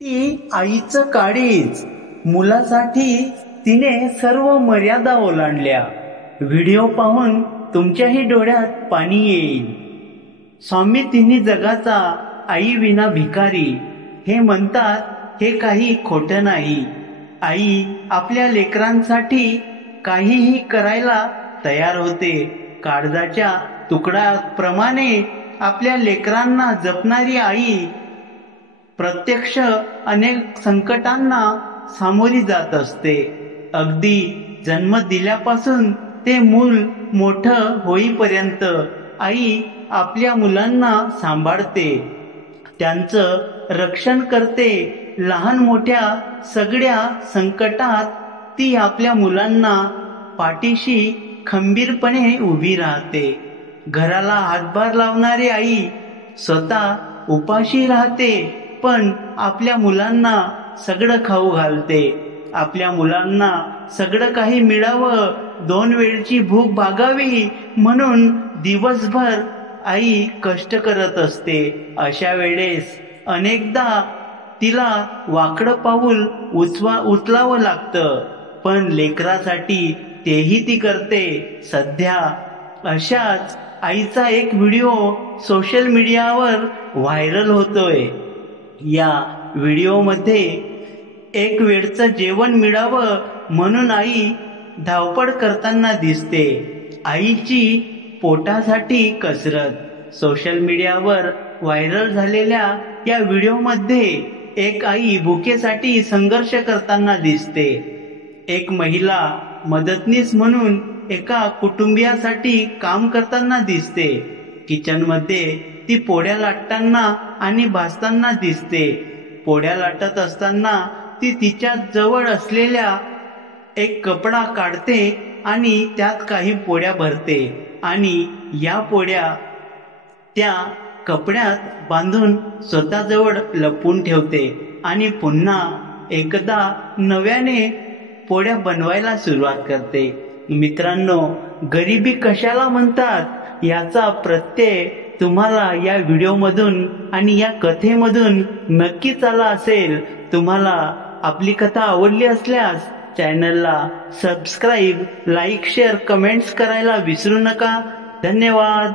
ती आईचं काळीज. मुलासाठी तिने सर्व मर्यादा ओलांडल्या. व्हिडिओ पाहून तुमच्याही डोळ्यात पाणी येईल. स्वामी तिन्ही जगाचा आई विना भिकारी हे म्हणतात, हे काही खोटं नाही. आई आपल्या लेकरांसाठी काहीही करायला तयार होते. काळजाच्या तुकड्याप्रमाणे आपल्या लेकरांना जपणारी आई प्रत्यक्ष अनेक संकटांना सामोरी जात असते. अगदी जन्म दिल्यापासून ते मूल मोठं होईपर्यंत आई आपल्या मुलांना सांभाळते, त्यांचं रक्षण करते. लहान मोठ्या सगळ्या संकटात ती आपल्या मुलांना पाठीशी खंबीरपणे उभी राहते. घराला हातभार लावणारी आई स्वतः उपाशी राहते, पण आपल्या मुलांना सगळं खाऊ घालते. आपल्या मुलांना सगळं काही मिळावं, 2 वेळची भूक भागावी म्हणून दिवसभर आई कष्ट करत असते. अशा वेळेस अनेकदा तिला वाकडं पाऊल उचलावं लागतं, पण लेकरासाठी तेही ती करते. सध्या अशाच आईचा एक व्हिडिओ सोशल मीडियावर व्हायरल होतोय. या व्हिडिओमध्ये एक वेळचं जेवण मिळावं म्हणून आई धावपळ करताना दिसते. आईची पोटासाठी कसरत. सोशल मीडियावर व्हायरल झालेल्या या व्हिडिओमध्ये एक आई भुकेसाठी संघर्ष करताना दिसते. एक महिला मदतनीस म्हणून एका कुटुंबियासाठी काम करताना दिसते. किचनमध्ये ती पोळ्या लाटताना आणि भाजताना दिसते. पोळ्या लाटत असताना ती तिच्या जवळ असलेल्या एक कपडा काढते आणि त्यात काही पोळ्या भरते आणि या पोळ्या त्या कपड्यात बांधून स्वतःजवळ लपवून ठेवते आणि पुन्हा एकदा नव्याने पोळ्या बनवायला सुरुवात करते. मित्रांनो, गरिबी कशाला म्हणतात याचा प्रत्यय तुम्हाला या व्हिडिओमधून आणि या कथेमधून नक्कीच आला असेल. तुम्हाला आपली कथा आवडली असल्यास चॅनलला सबस्क्राईब, लाईक, शेअर, कमेंट्स करायला विसरू नका. धन्यवाद.